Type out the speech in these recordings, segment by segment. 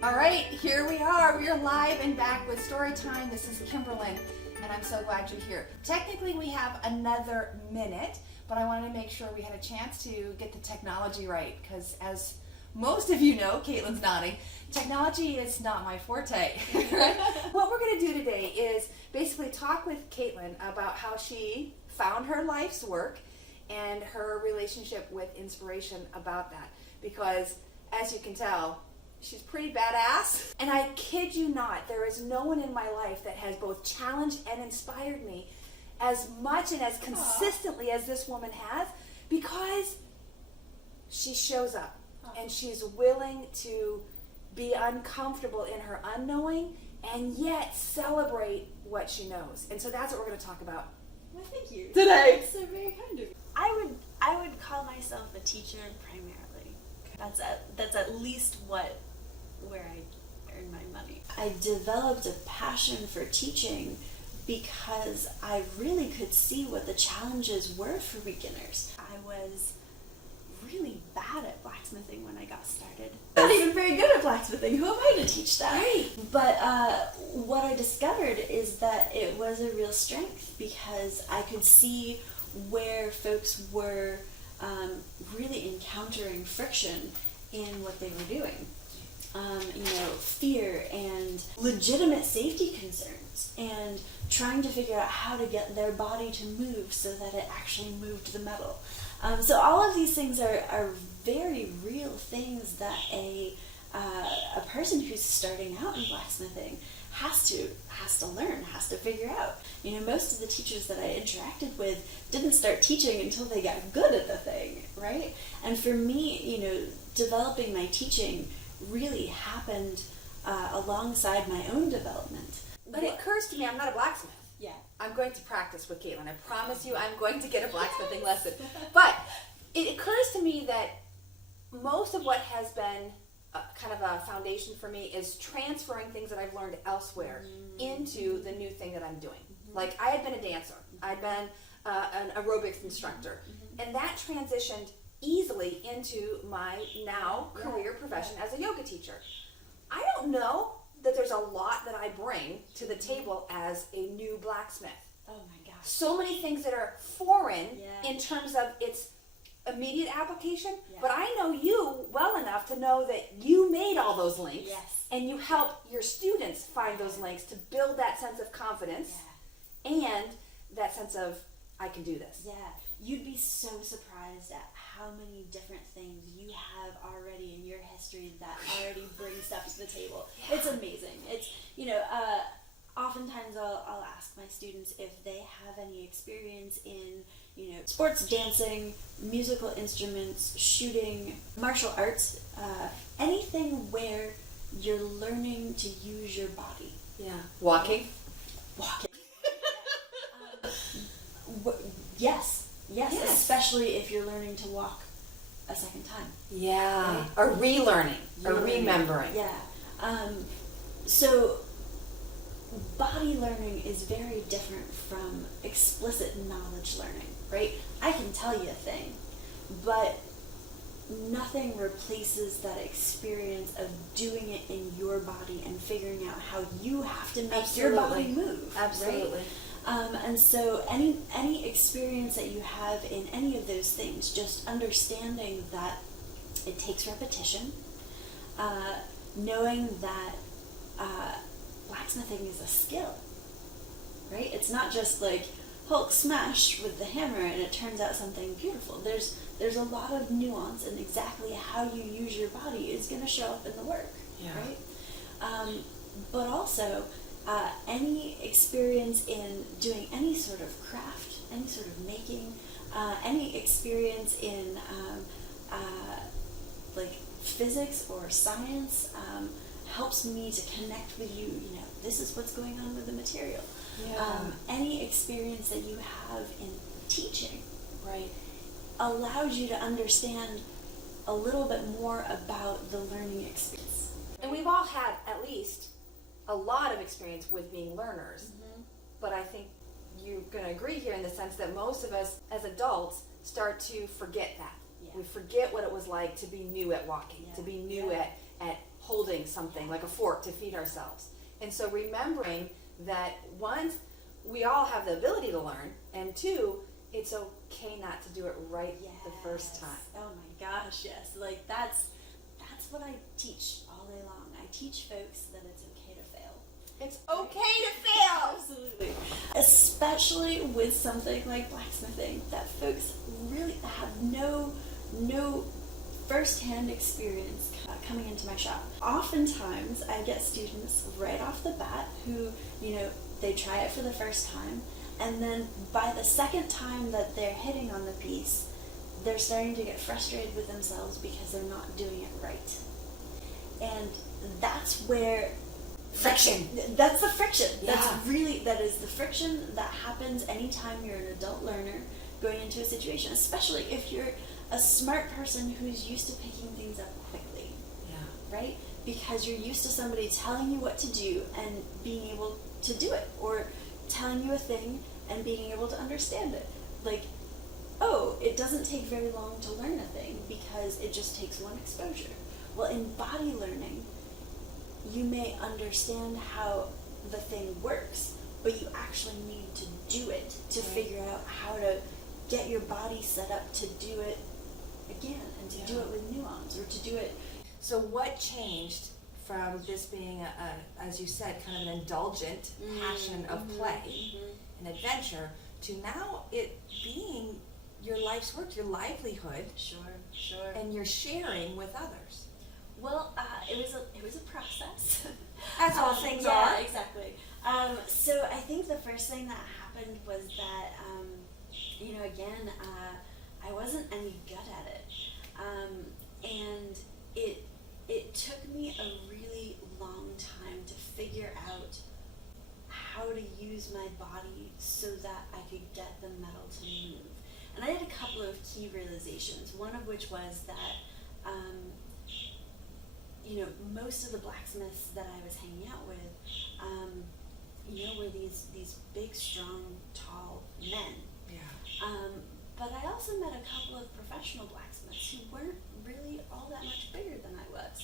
All right, here we are. We are live and back with Story Time. This is Kimberlyn, and I'm so glad you're here. Technically, we have another minute, but I wanted to make sure we had a chance to get the technology right, because as most of you know, Caitlin's nodding, technology is not my forte. What we're going to do today is basically talk with Caitlin about how she found her life's work and her relationship with inspiration about that, because as you can tell, she's pretty badass. And I kid you not, there is no one in my life that has both challenged and inspired me as much and as consistently as this woman has, because she shows up and she's willing to be uncomfortable in her unknowing and yet celebrate what she knows. And so that's what we're going to talk about. Well, thank you. Today. That's so very kind of you. I would call myself a teacher primarily. That's at least where I earn my money. I developed a passion for teaching because I really could see what the challenges were for beginners. I was really bad at blacksmithing when I got started. Not even very good at blacksmithing. Who am I to teach that? Right. But what I discovered is that it was a real strength because I could see where folks were really encountering friction in what they were doing. Fear and legitimate safety concerns, and trying to figure out how to get their body to move so that it actually moved the metal. So all of these things are very real things that a person who's starting out in blacksmithing has to learn, has to figure out. Most of the teachers that I interacted with didn't start teaching until they got good at the thing, right? And for me, developing my teaching really happened alongside my own development. But it occurs to me, I'm not a blacksmith. Yeah. I'm going to practice with Caitlin. I promise you I'm going to get a blacksmithing lesson. But it occurs to me that most of what has been kind of a foundation for me is transferring things that I've learned elsewhere into the new thing that I'm doing. Like, I had been a dancer. I'd been an aerobics instructor. And that transitioned easily into my now career profession as a yoga teacher. I don't know that there's a lot that I bring to the table as a new blacksmith. Oh my gosh. So many things that are foreign in terms of its immediate application, but I know you well enough to know that you made all those links, and you help your students find those links to build that sense of confidence and that sense of, I can do this. Yeah, you'd be so surprised at how many different things you have already in your history that already bring stuff to the table. It's amazing. It's, oftentimes I'll ask my students if they have any experience in, sports, dancing, musical instruments, shooting, martial arts, anything where you're learning to use your body. Yeah. Walking. Yes, especially if you're learning to walk a second time. Yeah. Right? Or relearning, or remembering. Yeah. So body learning is very different from explicit knowledge learning, right? I can tell you a thing, but nothing replaces that experience of doing it in your body and figuring out how you have to make your body move. Absolutely. Right? And so any experience that you have in any of those things, just understanding that it takes repetition, knowing that blacksmithing is a skill, right? It's not just like Hulk smash with the hammer and it turns out something beautiful. There's a lot of nuance, and exactly how you use your body is going to show up in the work, right? But also, any experience in doing any sort of craft, any sort of making, any experience in like physics or science helps me to connect with you. This is what's going on with the material. Any experience that you have in teaching, Right. allows you to understand a little bit more about the learning experience. And we've all had at least a lot of experience with being learners, but I think you're going to agree here in the sense that most of us as adults start to forget that. We forget what it was like to be new at walking, to be new at holding something like a fork to feed ourselves. And so remembering that one, we all have the ability to learn, and two, it's okay not to do it right the first time. Oh my gosh, yes. Like that's what I teach all day long. I teach folks that it's okay to fail. It's okay to fail! Absolutely. Especially with something like blacksmithing that folks really have no first-hand experience coming into my shop. Oftentimes I get students right off the bat who, they try it for the first time, and then by the second time that they're hitting on the piece, they're starting to get frustrated with themselves because they're not doing it right. And that's where Friction. That's the friction. Yeah. That is the friction that happens anytime you're an adult learner going into a situation, especially if you're a smart person who's used to picking things up quickly. Yeah. Right? Because you're used to somebody telling you what to do and being able to do it, or telling you a thing and being able to understand it. Like, oh, it doesn't take very long to learn a thing because it just takes one exposure. Well, in body learning, you may understand how the thing works, but you actually need to do it to figure out how to get your body set up to do it again, and to do it with nuance, or to do it. So what changed from this being, as you said, kind of an indulgent passion of play and adventure, to now it being your life's work, your livelihood, Sure. and you're sharing with others? Well, it was a process. As all things yeah, are. Exactly. So I think the first thing that happened was that, again, I wasn't any good at it, and it took me a really long time to figure out how to use my body so that I could get the metal to move. And I had a couple of key realizations. One of which was that, most of the blacksmiths that I was hanging out with, were these big, strong, tall men. Yeah. But I also met a couple of professional blacksmiths who weren't really all that much bigger than I was.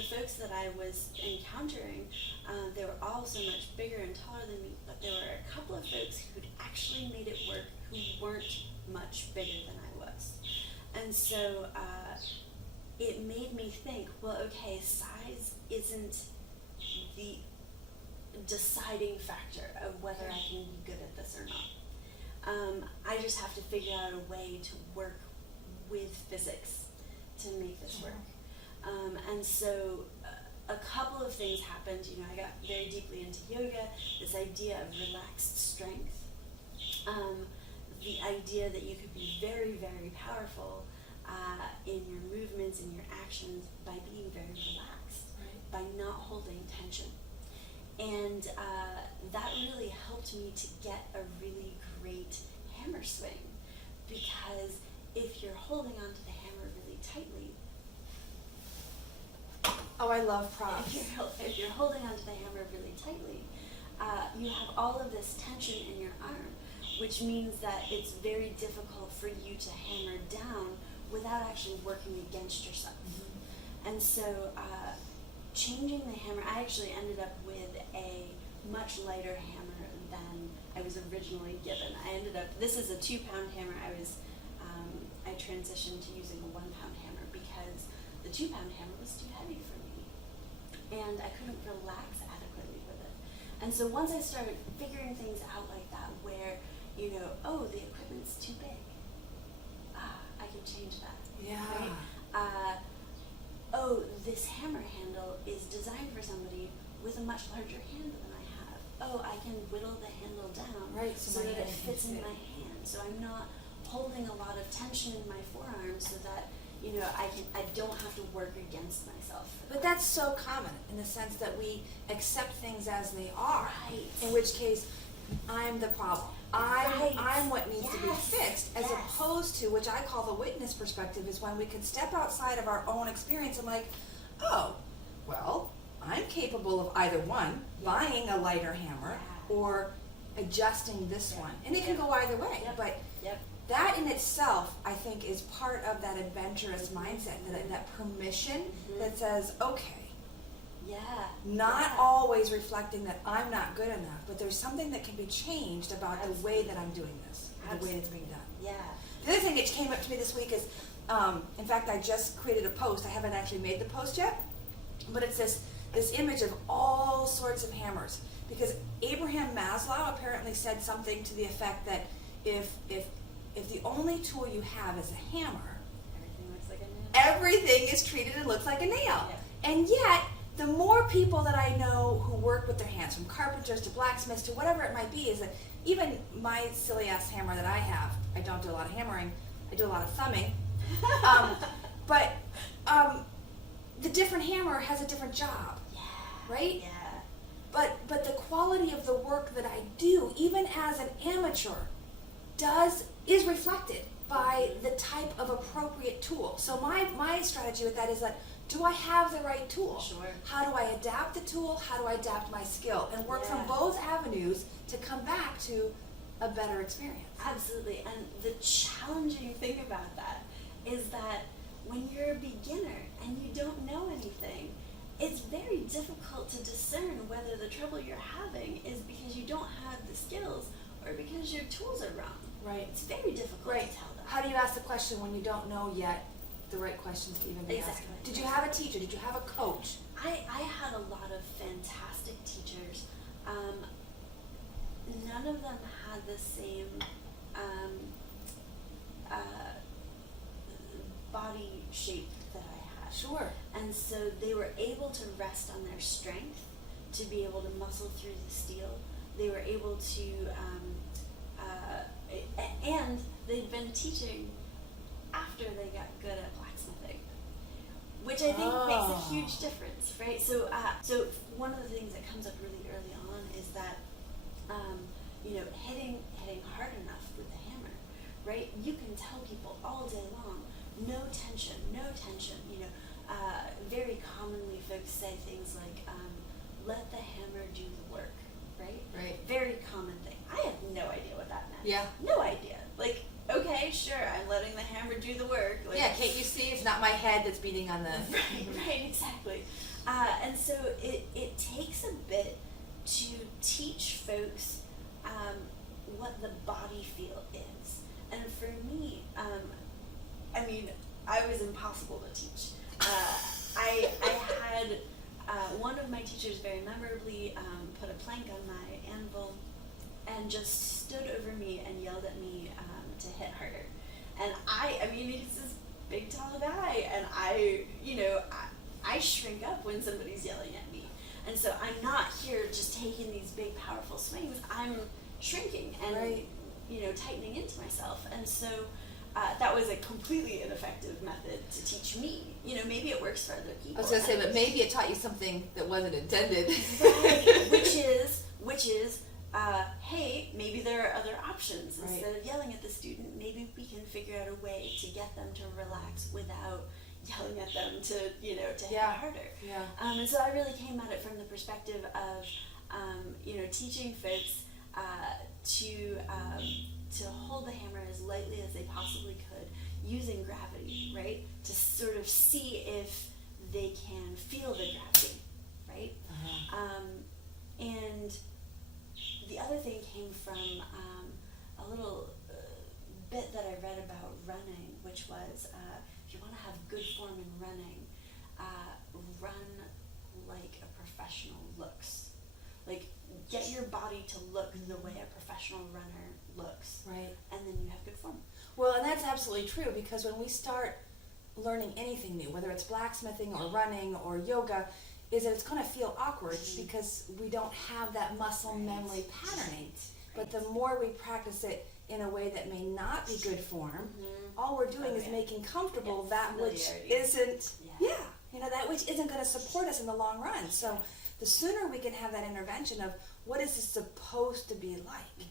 The folks that I was encountering, they were all so much bigger and taller than me, but there were a couple of folks who'd actually made it work who weren't much bigger than I was. And so it made me think, well, okay, size isn't the deciding factor of whether I can be good at this or not. I just have to figure out a way to work with physics to make this work. And so a couple of things happened. I got very deeply into yoga, this idea of relaxed strength, the idea that you could be very, very powerful in your movements and your actions by being very relaxed, by not holding tension. And that really helped me to get a really great hammer swing, because if you're holding onto the hammer really tightly, Oh, I love props. if you're holding onto the hammer really tightly, you have all of this tension in your arm, which means that it's very difficult for you to hammer down without actually working against yourself. And so changing the hammer, I actually ended up with a much lighter hammer than I was originally given. This is a 2-pound hammer. I transitioned to using a 1-pound hammer because the 2-pound hammer was too heavy for me, and I couldn't relax adequately with it. And so once I started figuring things out like that, where, oh, the equipment's too big, I can change that. Yeah. Right? Oh, this hammer handle is designed for somebody with a much larger hand than I have. Oh, I can whittle the handle down so that it fits in my hand. So I'm not holding a lot of tension in my forearms, so that I don't have to work against myself. But that's so common in the sense that we accept things as they are. Right. In which case, I'm the problem. I'm what needs to be fixed, as opposed to, which I call the witness perspective, is when we can step outside of our own experience and like, oh, well, I'm capable of either one, buying a lighter hammer, or adjusting this one. And it can go either way. Yep. But that in itself, I think, is part of that adventurous mindset, that permission that says, okay, Yeah. not Yeah. always reflecting that I'm not good enough, but there's something that can be changed about the way that I'm doing this, the way it's being done. Yeah. The other thing that came up to me this week is, in fact, I just created a post. I haven't actually made the post yet, but it's this image of all sorts of hammers. Because Abraham Maslow apparently said something to the effect that if the only tool you have is a hammer, Everything looks like a nail. everything is treated and looks like a nail. Yeah. And yet, the more people that I know who work with their hands, from carpenters to blacksmiths to whatever it might be, is that even my silly ass hammer that I have, I don't do a lot of hammering, I do a lot of thumbing. But the different hammer has a different job, Yeah. right? Yeah. But the quality of the work that I do, even as an amateur, is reflected by the type of appropriate tool. So my strategy with that is that, do I have the right tool? Sure. How do I adapt the tool? How do I adapt my skill? And work from Yeah. both avenues to come back to a better experience. Absolutely. And the challenging thing about that is that when you're a beginner and you don't know anything, it's very difficult to discern whether the trouble you're having is because you don't have the skills or because your tools are wrong. Right. It's very difficult Right. to tell that. How do you ask the question when you don't know yet the right questions to even be Exactly. asking? Did you have a teacher? Did you have a coach? I had a lot of fantastic teachers. None of them had the same body shape that I had. Sure. And so they were able to rest on their strength to be able to muscle through the steel. They were able to, and they'd been teaching after they got good at blacksmithing, which I think makes a huge difference, right? So one of the things that comes up really early on is that, hitting hard enough with the hammer, right? You can tell people all day long, no tension. Very commonly folks say things like, let the hammer do the work, right? Right. Very common thing. I have no idea what that meant. Yeah. No idea. Like, okay, sure, I'm letting the hammer do the work. Like, Yeah, can't you see? It's not my head that's beating on the... right, exactly. And so it takes a bit to teach folks what the body feel is. And for me, I was impossible to teach. I had one of my teachers very memorably put a plank on my anvil and just stood over me and yelled at me to hit harder. And he's this big, tall guy, and I shrink up when somebody's yelling at me. And so I'm not here just taking these big, powerful swings. I'm shrinking and, Right. tightening into myself. And so that was a completely ineffective method to teach me. Maybe it works for other people. I was going to say, but maybe it taught you something that wasn't intended. Right, which is, hey, maybe there are other options. Right. Instead of yelling at the student, maybe we can figure out a way to get them to relax without yelling at them to hit Yeah. harder. Yeah. And so I really came at it from the perspective of, teaching folks to hold the hammer as lightly as they possibly could, using gravity, right? To sort of see if they can feel the gravity, right? And the other thing came from a little bit that I read about running, which was if you want to have good form in running, run like a professional looks. Like, get your body to look the way a professional runner looks. Right. And then you have good form. Well, and that's absolutely true, because when we start learning anything new, whether it's blacksmithing or running or yoga, is that it's going to feel awkward because we don't have that muscle memory patterning. But the more we practice it in a way that may not be good form, all we're doing is making comfortable that which Familiarity. isn't, that which isn't going to support us in the long run. So the sooner we can have that intervention of what is this supposed to be like,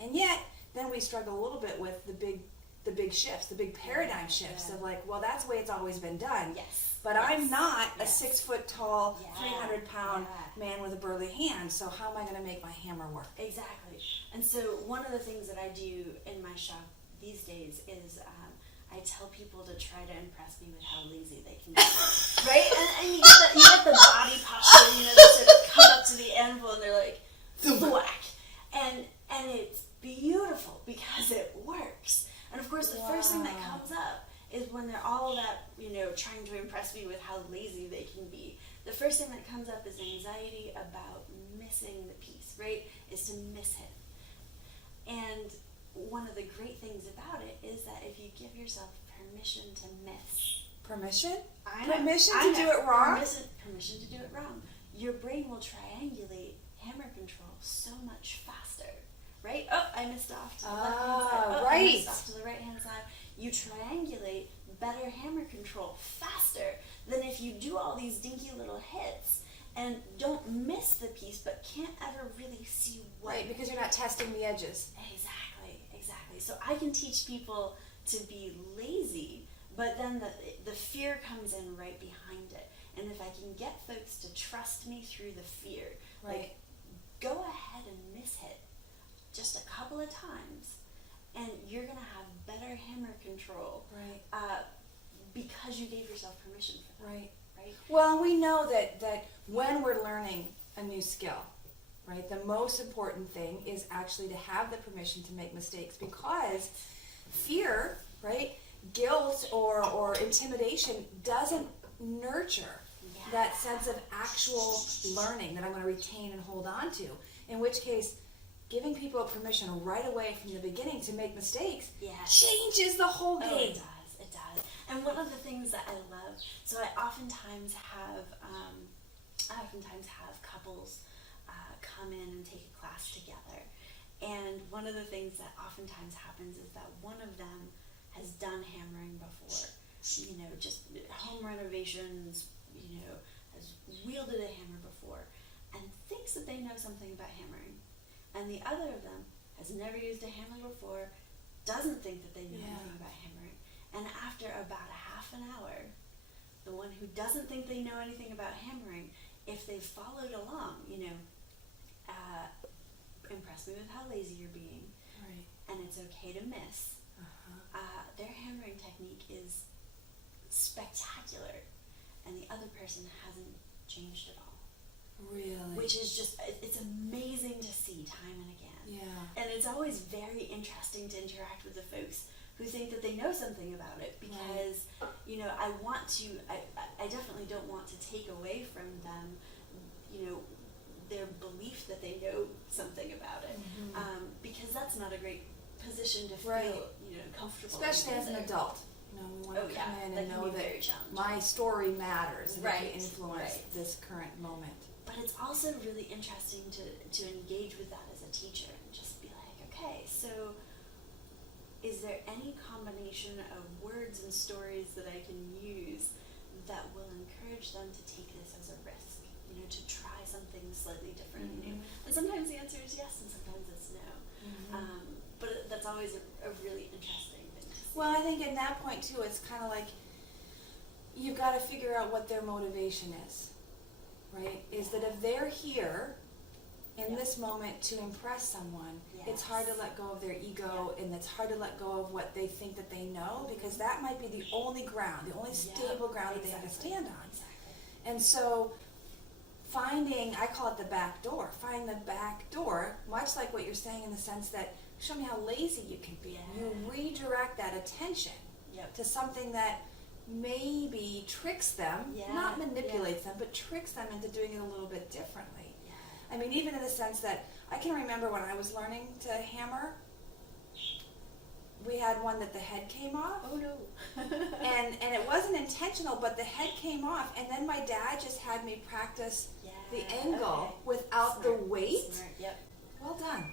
and yet then we struggle a little bit with the big shifts, the big paradigm shifts of like, well, that's the way it's always been done. Yes. But I'm not a 6 foot tall, Yeah. 300-pound man with a burly hand. So how am I going to make my hammer work? Exactly. And so one of the things that I do in my shop these days is I tell people to try to impress me with how lazy they can be. Right? And you get the body posture, they sort of come up to the anvil and they're like, thwack. And it's beautiful because it works. And of course, the first thing that comes up is when they're all that, trying to impress me with how lazy they can be. The first thing that comes up is anxiety about missing the piece, right? Is to miss hit. And one of the great things about it is that if you give yourself permission to miss. Permission? Permission to do it wrong? Permission to do it wrong. Your brain will triangulate hammer control so much faster, right? Oh, I missed off to the left-hand side. Oh, right. I missed off to the right-hand side. You triangulate better hammer control faster than if you do all these dinky little hits and don't miss the piece but can't ever really see what. Right, because you're not testing the edges. Exactly. So I can teach people to be lazy, but then the fear comes in right behind it. And if I can get folks to trust me through the fear, like, go ahead and miss hit just a couple of times, and you're going to have better hammer control. Right. Because you gave yourself permission for that. Right. Right. Well, we know that when we're learning a new skill, right, the most important thing is actually to have the permission to make mistakes, because fear, right, guilt or intimidation doesn't nurture that sense of actual learning that I'm going to retain and hold on to. In which case, giving people permission right away from the beginning to make mistakes changes the whole game. It does. And one of the things that I love, so I oftentimes have couples come in and take a class together. And one of the things that oftentimes happens is that one of them has done hammering before. Just home renovations, has wielded a hammer before and thinks that they know something about hammering. And the other of them has never used a hammer before, doesn't think that they know anything about hammering. And after about a half an hour, the one who doesn't think they know anything about hammering, if they've followed along, impress me with how lazy you're being, Right. and it's okay to miss. Their hammering technique is spectacular, and the other person hasn't changed at all. Really? Which is just, it's amazing to see time and again. Yeah. And it's always very interesting to interact with the folks who think that they know something about it, because, I definitely don't want to take away from them, their belief that they know something about it, because that's not a great position to feel, comfortable. Especially as an adult. We want to come in and know that my story matters and to influence this current moment. But it's also really interesting to engage with that as a teacher and just be like, okay, so is there any combination of words and stories that I can use that will encourage them to take this as a risk, to try something slightly different? And sometimes the answer is yes and sometimes it's no. But that's always a really interesting thing to see. Well, I think in that point too, it's kind of like you've got to figure out what their motivation is, right? Is that if they're here in this moment to impress someone, it's hard to let go of their ego, and it's hard to let go of what they think that they know, because that might be the only ground, the only stable ground that they have to stand on. And so finding, I call it the back door, find the back door, much like what you're saying in the sense that show me how lazy you can be. You redirect that attention to something that maybe tricks them, not manipulates them, but tricks them into doing it a little bit differently. I mean, even in the sense that I can remember when I was learning to hammer, we had one that the head came off. Oh no. and it wasn't intentional, but the head came off, and then my dad just had me practice the angle without the weight. Smart. Well done.